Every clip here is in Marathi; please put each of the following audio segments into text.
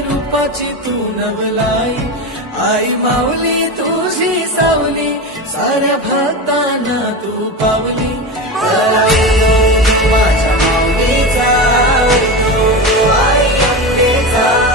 रूपाची तू नवलाई. आई माऊली तुझी सावली साऱ्या भक्तांना तू पावली. जरा माझ्या माऊलीचा उदो आई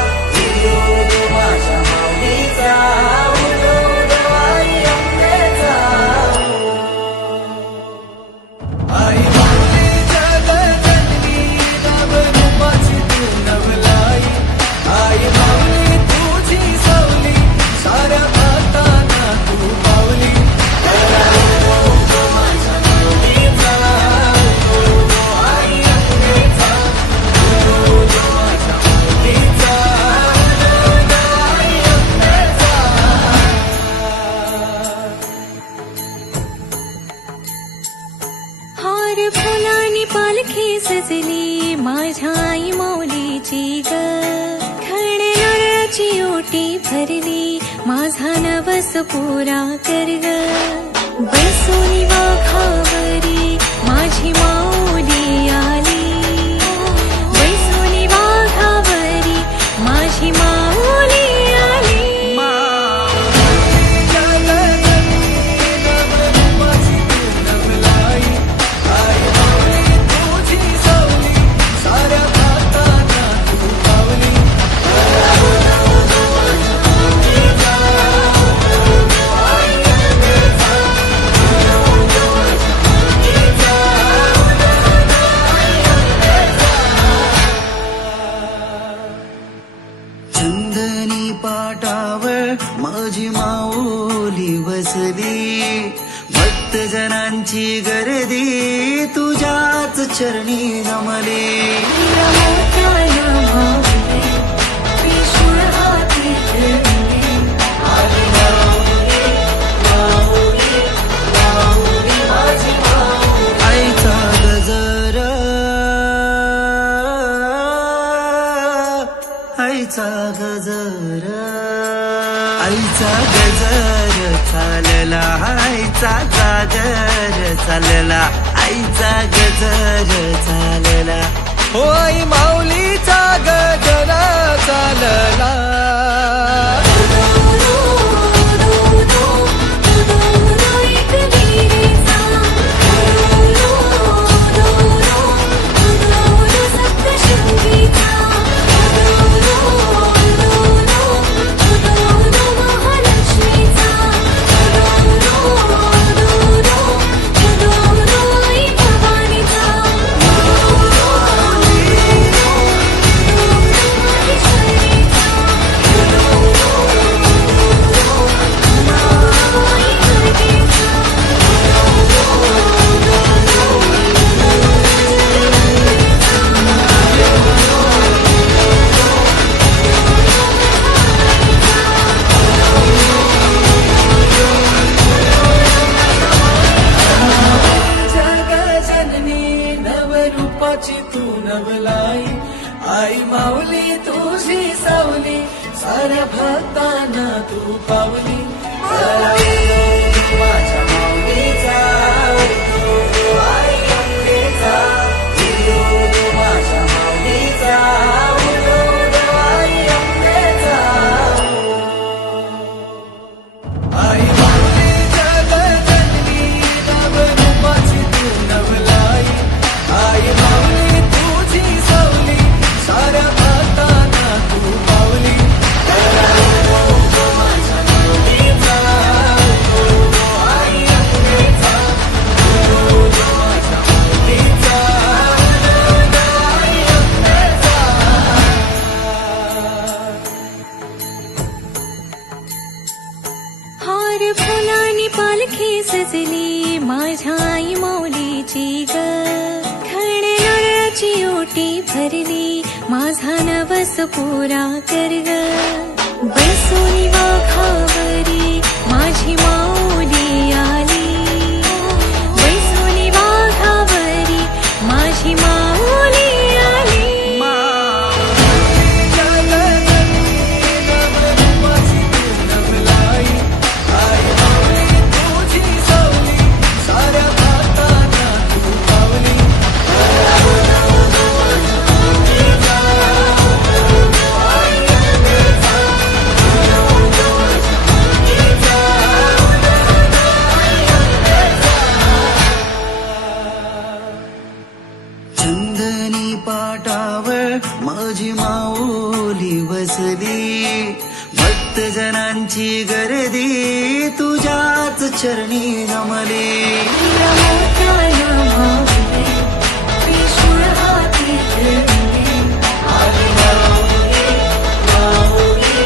माझा नवस पुरा कर ग. बैसोनी वाघावरी माझी मा बसली भक्त जनांची गर्दी तुझ्याच चरणी जमली. आईचा आईचा गजर आईचा गजर चालला आईचा जागर चालला आईचा गजर चालला होय माऊलीचा गजर चालला. रूपाची तू नवलाई. आई माऊली तुझी सावली साऱ्या भक्तांना तू पावली. जरा उदो माझ्या माऊलीचा. माऊलीची ग. खणे नारळाची ओटी भरली माझा नवस पुरा कर ग. बसून माझी माऊ भक्तजनांची गर्दी तुझ्याच चरणी जमली मोठ्यानं भावले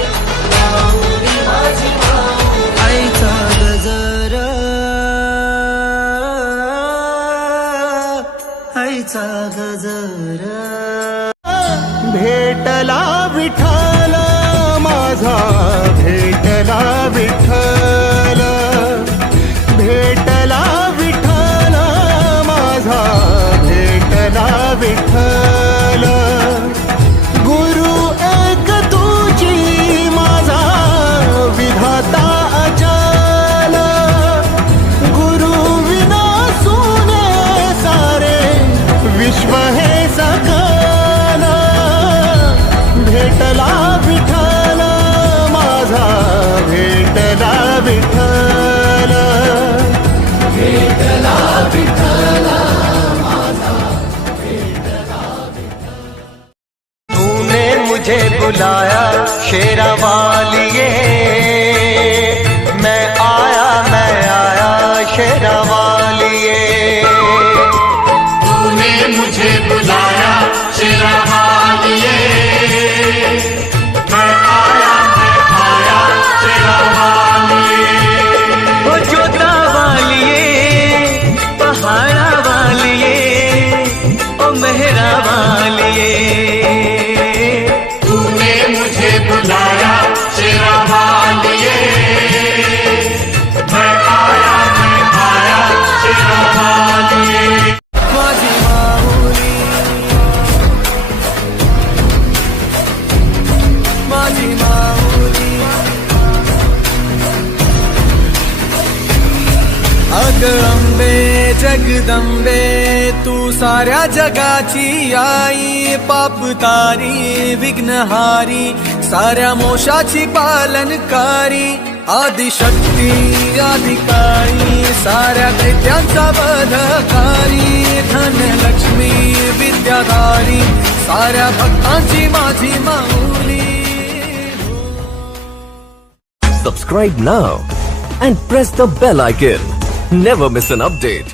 आईचा गजर आईचा गजर. बुलाया शेरा वालिए। मैं आया मैं आया शेरा जगदंबे तू साऱ्या जगाची आई पाप तारी विघ्नहारी साऱ्या मोशाची पालनकारी आदिशक्ती अधिकारी साऱ्या दैत्यांचा बधकारी धनलक्ष्मी विद्याधारी साऱ्या भक्तांची माझी माऊली Subscribe now and press the bell icon. Never miss an update.